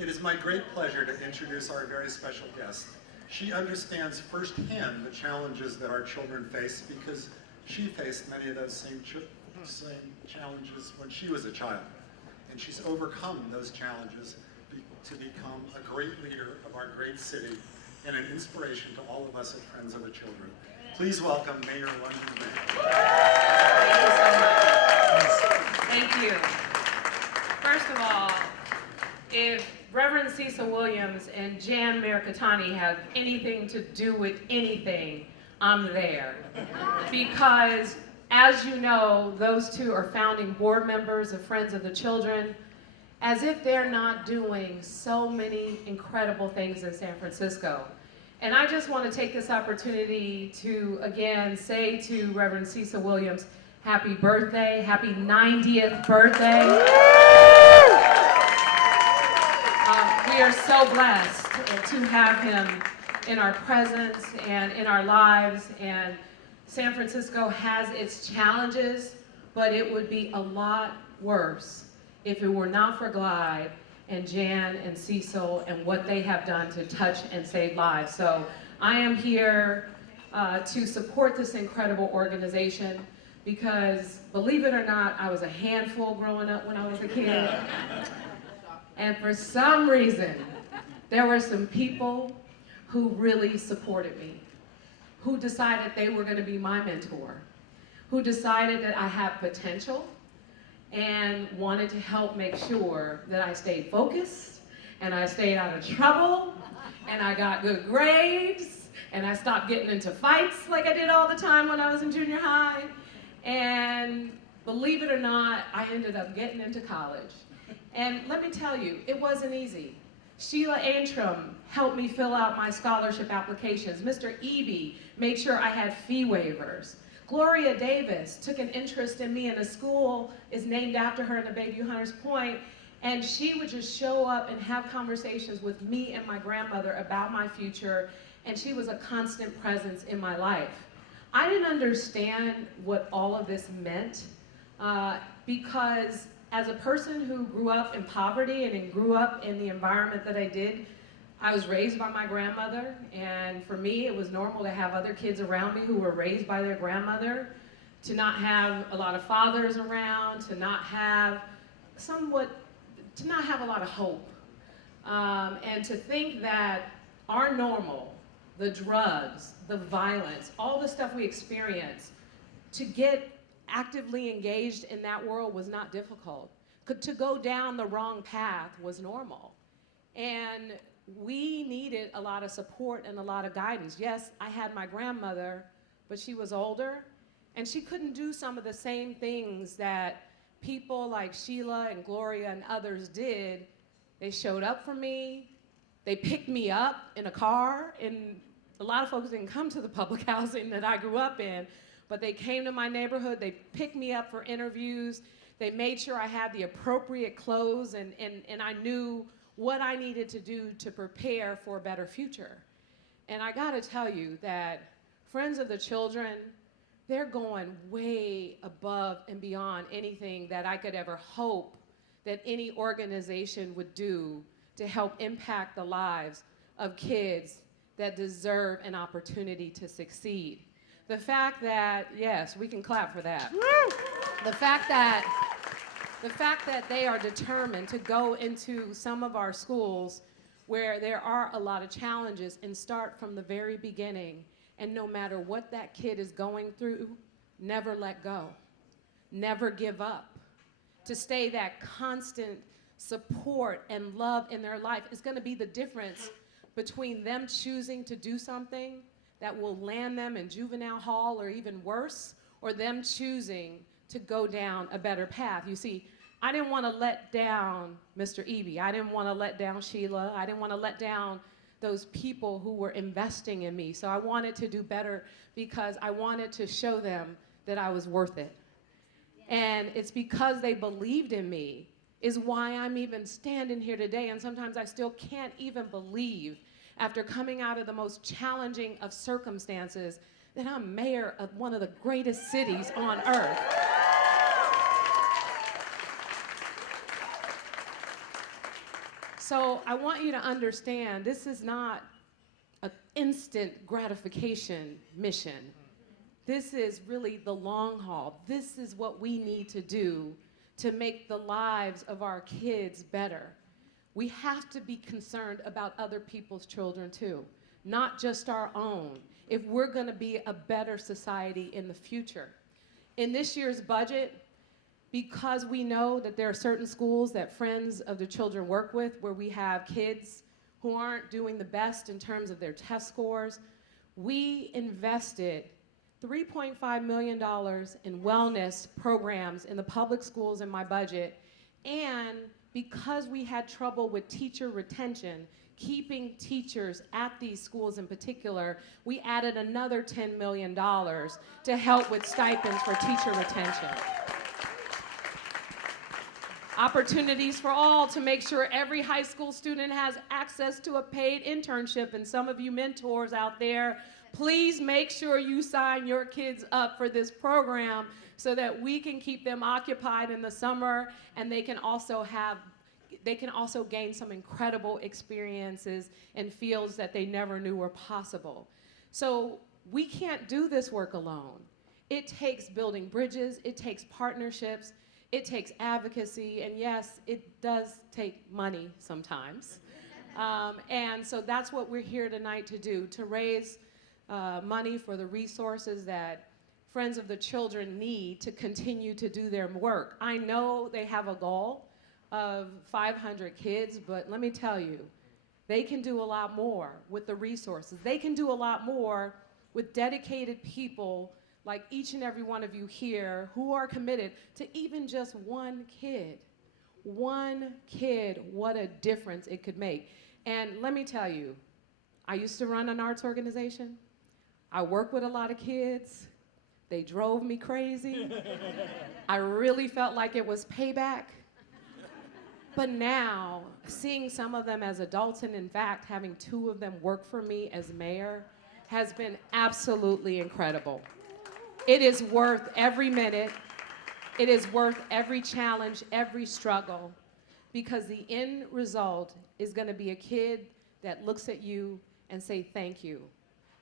It is my great pleasure to introduce our very special guest. She understands firsthand the challenges that our children face because she faced many of those same challenges when she was a child. And she's overcome those challenges to become a great leader of our great city and an inspiration to all of us at Friends of the Children. Please welcome Mayor London May. Thank you. First of all, if Reverend Cecil Williams and Jan Mercatani have anything to do with anything, I'm there. Because, as you know, those two are founding board members of Friends of the Children, as if they're not doing so many incredible things in San Francisco. And I just want to take this opportunity to, again, say to Reverend Cecil Williams, happy birthday, happy 90th birthday. We are so blessed to have him in our presence and in our lives. And San Francisco has its challenges, but it would be a lot worse if it were not for Glide and Jan and Cecil and what they have done to touch and save lives. So I am here to support this incredible organization because, believe it or not, I was a handful growing up when I was a kid. And for some reason, there were some people who really supported me, who decided they were going to be my mentor, who decided that I have potential and wanted to help make sure that I stayed focused and I stayed out of trouble and I got good grades and I stopped getting into fights like I did all the time when I was in junior high. And believe it or not, I ended up getting into college. And let me tell you, it wasn't easy. Sheila Antrim helped me fill out my scholarship applications. Mr. Eby made sure I had fee waivers. Gloria Davis took an interest in me, and a school is named after her in the Bayview Hunters Point, and she would just show up and have conversations with me and my grandmother about my future, and she was a constant presence in my life. I didn't understand what all of this meant because as a person who grew up in poverty and grew up in the environment that I did, I was raised by my grandmother, and for me it was normal to have other kids around me who were raised by their grandmother, to not have a lot of fathers around, to not have a lot of hope, and to think that our normal, the drugs, the violence, all the stuff we experience, to get actively engaged in that world was not difficult. To go down the wrong path was normal. And we needed a lot of support and a lot of guidance. Yes, I had my grandmother, but she was older, and she couldn't do some of the same things that people like Sheila and Gloria and others did. They showed up for me, they picked me up in a car, and a lot of folks didn't come to the public housing that I grew up in, but they came to my neighborhood, they picked me up for interviews, they made sure I had the appropriate clothes, and I knew what I needed to do to prepare for a better future. And I gotta tell you that Friends of the Children, they're going way above and beyond anything that I could ever hope that any organization would do to help impact the lives of kids that deserve an opportunity to succeed. The fact that, yes, we can clap for that. Woo! The fact that they are determined to go into some of our schools where there are a lot of challenges and start from the very beginning, and no matter what that kid is going through, never let go, never give up. To stay that constant support and love in their life is going to be the difference between them choosing to do something that will land them in juvenile hall or even worse, or them choosing to go down a better path. You see, I didn't want to let down Mr. Eby. I didn't want to let down Sheila. I didn't want to let down those people who were investing in me. So I wanted to do better because I wanted to show them that I was worth it. And it's because they believed in me is why I'm even standing here today. And sometimes I still can't even believe, after coming out of the most challenging of circumstances, that I'm mayor of one of the greatest cities on earth. So I want you to understand, this is not an instant gratification mission. This is really the long haul. This is what we need to do to make the lives of our kids better. We have to be concerned about other people's children too, not just our own, if we're gonna be a better society in the future. In this year's budget, because we know that there are certain schools that Friends of the Children work with where we have kids who aren't doing the best in terms of their test scores, we invested $3.5 million in wellness programs in the public schools in my budget. And because we had trouble with teacher retention, keeping teachers at these schools in particular, we added another $10 million to help with stipends for teacher retention. Opportunities for all to make sure every high school student has access to a paid internship. And some of you mentors out there, please make sure you sign your kids up for this program so that we can keep them occupied in the summer, and they can also gain some incredible experiences in fields that they never knew were possible. So we can't do this work alone. It takes building bridges, it takes partnerships, it takes advocacy, and yes, it does take money sometimes. And so that's what we're here tonight to do, to raise money for the resources that Friends of the Children need to continue to do their work. I know they have a goal of 500 kids, but let me tell you, they can do a lot more with the resources. They can do a lot more with dedicated people like each and every one of you here who are committed to even just one kid. One kid, what a difference it could make. And let me tell you, I used to run an arts organization. I work with a lot of kids. They drove me crazy. I really felt like it was payback. But now, seeing some of them as adults, and in fact, having 2 of them work for me as mayor, has been absolutely incredible. It is worth every minute. It is worth every challenge, every struggle, because the end result is gonna be a kid that looks at you and say, thank you.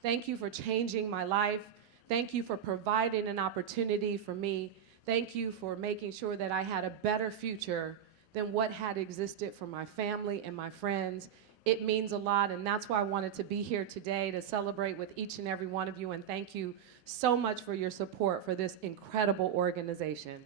Thank you for changing my life. Thank you for providing an opportunity for me. Thank you for making sure that I had a better future than what had existed for my family and my friends. It means a lot, and that's why I wanted to be here today to celebrate with each and every one of you, and thank you so much for your support for this incredible organization.